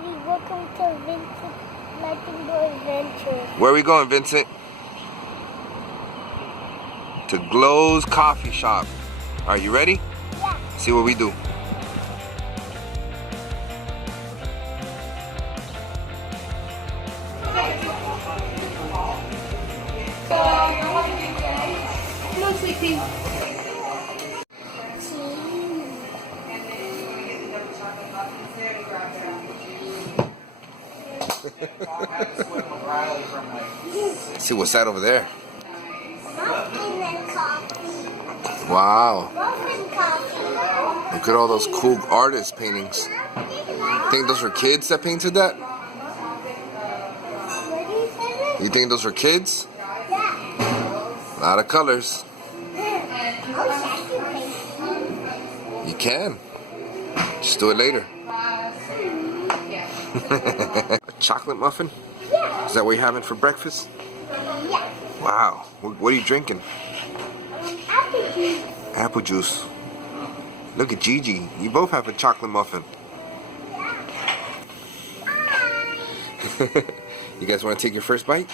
Daddy, welcome to Vincent Legendary Adventure. Where are we going, Vincent? To Glow's coffee shop. Are you ready? Yeah. See what we do. No, sweetie. See what's that over there? Muffin and coffee. Wow. Muffin coffee. Look at all those cool artist paintings. Think those were kids that painted that? What do you say? You think those were kids? Yeah. A lot of colors. Oh, You can. Just do it later. A chocolate muffin? yeah. Is that what you're having for breakfast? Yeah. Wow. What are you drinking? Apple juice. Apple juice. Look at Gigi. You both have a chocolate muffin. You guys want to take your first bite?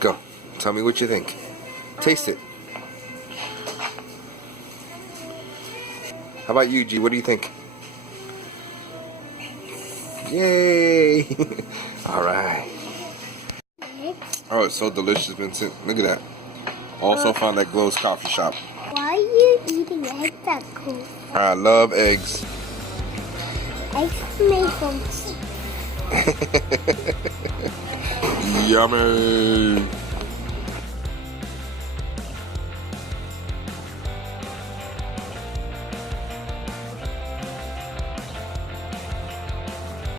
Go. Tell me what you think. Taste it. How about you, G? What do you think? Yay! Alright. Oh, it's so delicious, Vincent. Look at that. Also found that Glow's coffee shop. Why are you eating eggs that cool? I love eggs. Eggs made from cheese. Yummy!